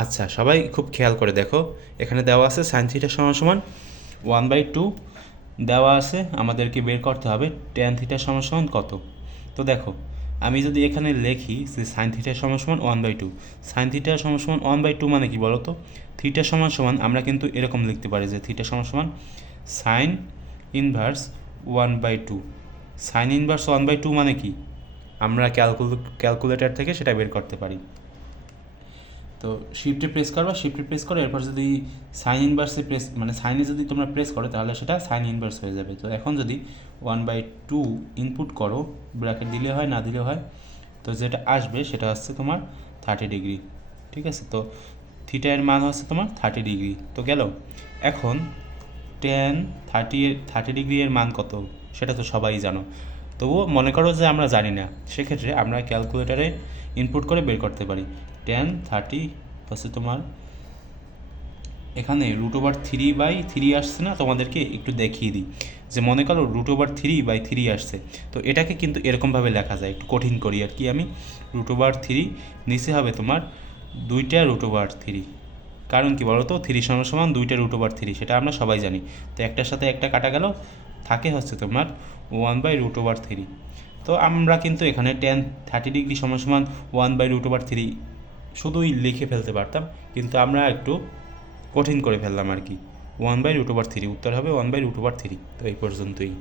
আচ্ছা, সবাই খুব খেয়াল করে দেখো, এখানে দেওয়া আছে সাইন থিটা সমান সমান 1/2 দেওয়া আছে, আমাদেরকে বের করতে হবে ট্যান থিটা সমান সমান কত। তো দেখো, আমি যদি এখানে লিখি যে সাইন থিটা সমান সমান 1/2, সাইন থিটা সমান সমান 1/2 মানে কি বলো তো? থিটা সমান সমান আমরা কিন্তু এরকম লিখতে পারি যে থিটা সমান সমান সাইন ইনভার্স 1/2। সাইন ইনভার্স 1/2 মানে কি? আমরা ক্যালকুলেটর থেকে সেটা বের করতে পারি। তো শিফটে প্রেস করবা, শিফটে প্রেস করো, এরপর যদি সাইন ইনভার্সে প্রেস মানে সাইনে যদি তোমরা প্রেস করো তাহলে সেটা সাইন ইনভার্স হয়ে যাবে। তো এখন যদি 1/2 ইনপুট করো, ব্র্যাকেট দিলে হয় না দিলে হয়, তো যেটা আসবে সেটা হচ্ছে তোমার 30 ডিগ্রি। ঠিক আছে, তো থিটা এর মান হচ্ছে তোমার 30 ডিগ্রি। তো গেল, এখন টেন 30 ডিগ্রি এর মান কত সেটা তো সবাই জানো। তবুও মনে করো যে আমরা জানি না, সেক্ষেত্রে আমরা ক্যালকুলেটারে ইনপুট করে বের করতে পারি। 10 30 হচ্ছে তোমার, এখানে √3/3 আসছে না, তোমাদেরকে একটু দেখিয়ে দিই যে মনে করো √3/3 আসছে। তো এটাকে কিন্তু এরকমভাবে লেখা যায়, একটু কঠিন করি আর কি আমি। √3 নিচে হবে তোমার 2টা √3। কারণ কি বলো তো, 3 সমান সমান 2টা √3, সেটা আমরা সবাই জানি। তো একটার সাথে একটা কাটা গেল, থাকে হচ্ছে তোমার 1/√3। তো আমরা কিন্তু এখানে 10 30 ডিগ্রি সমান সমান 1/√3 শুধুই লিখে ফেলতে পারতাম, কিন্তু আমরা একটু কঠিন করে ফেললাম আর কি। 1/√3, উত্তর হবে 1/√3। তো এই পর্যন্তই।